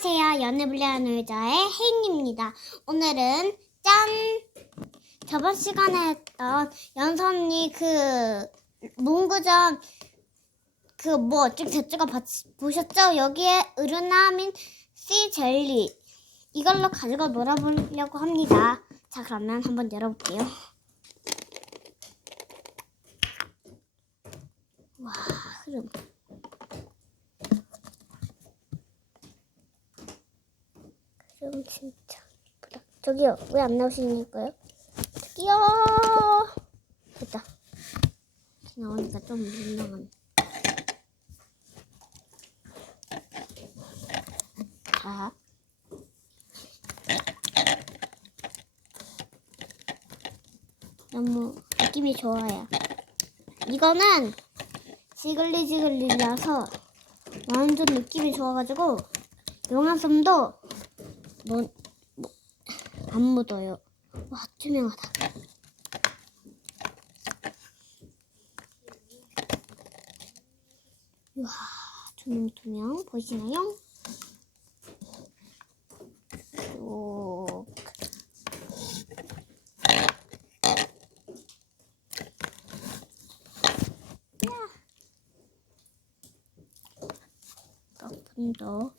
안녕하세요. 연애불리한 의자의 혜인입니다. 오늘은 짠! 저번 시간에 했던 연선이 그 문구점 그 뭐 어쩌고 저쩌고 봤- 보셨죠? 여기에 으르나민 씨 젤리 이걸로 가지고 놀아보려고 합니다. 자 그러면 한번 열어볼게요. 와 흐름. 그럼 진짜 예쁘다. 저기요, 왜 안 나오시니까요? 저기요. 됐다. 나오니까 좀 민망한. 자. 너무 느낌이 좋아요. 이거는 지글리지글리라서 완전 느낌이 좋아가지고 용화섬도 뭐, 뭐, 안 묻어요. 와, 투명하다. 우와, 투명 투명. 보이시나요? 오. 조금 더.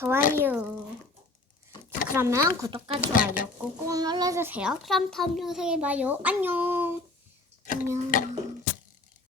좋아요. 자, 그러면 구독과 좋아요 꾹꾹 눌러주세요. 그럼 다음 영상에 봐요. 안녕. 안녕.